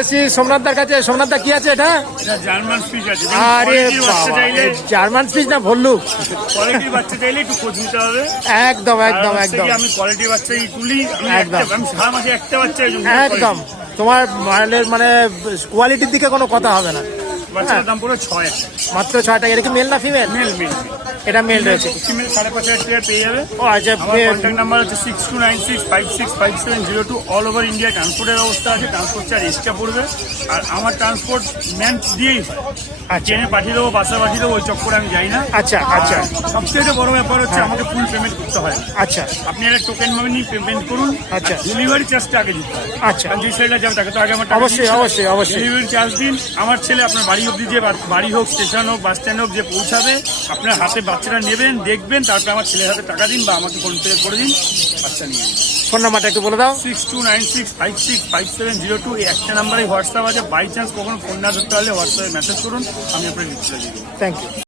এসেছি সোমনাথদার কাছে। সোমনাথদা কি আছে এটা? জার্মান ফিশ আছে। আরে জার্মান ফিশ না ভল্লুক? কোয়ালিটির বাচ্চা চাইলে একটু খোঁজ নিতে হবে। একদম একদম একদম। আমি কোয়ালিটির বাচ্চাই তুলি। একদম। আমি সারা মাসে একটা বাচ্চা একদম তোমার মালের মানে কোয়ালিটির দিকে কোনো কথা হবে না। বাচ্চার দাম পুরো 6 মাত্র 6 টাকা। এটা কি মেল না ফিমেল? Male male. এটা মেল রয়েছে। ফিমেল 5,500 টাকা পেয়ে যাবে। ও আচ্ছা। আমার কন্ট্যাক্ট নাম্বার হচ্ছে 6296565702। অল ওভার ইন্ডিয়া ট্রান্সপোর্টের ব্যবস্থা আছে। ট্রান্সপোর্ট চার্জ এক্সট্রা পড়বে। আর আমার ট্রান্সপোর্ট ম্যান দিয়েই হয়। ট্রেনে পাঠিয়ে দেবো, বাসা পাঠিয়ে দেবো, ওই চক্করে আমি যাই না। আচ্ছা আচ্ছা। সবচেয়ে বড় ব্যাপার হচ্ছে আমাকে ফুল পেমেন্ট করতে হয়। আচ্ছা। আপনি একটা টোকেন মানি পেমেন্ট করুন। আচ্ছা। ডেলিভারি চার্জটা আগে দিতে হয়। আচ্ছা। কারণ যে ছেলেটা যাবে তাকে তো আগে আমার অবশ্যই অবশ্যই অবশ্যই। ডেলিভারি চার্জ দিন। আমার ছেলে আপনার বাড়ি অবধি, যে বাড়ি হোক, স্টেশন হোক, বাস স্ট্যান্ড হোক, যে পৌঁছাবে, আপনার হাতে বাচ্চাটা নেবেন, দেখবেন, তারপরে আমার ছেলের হাতে টাকা দিন বা আমাকে ফোন পে করে দিন, বাচ্চা নিয়ে নিন। ফোন নাম্বারটা একটু বলে দাও। 6296565702। এই একটা নাম্বারে হোয়াটসঅ্যাপ আছে। বাই চান্স কখনো ফোন না ধরতে পারলে হোয়াটসঅ্যাপে মেসেজ করুন, আমি আপনার রিপ্লাই দিয়ে দেবো। Thank you.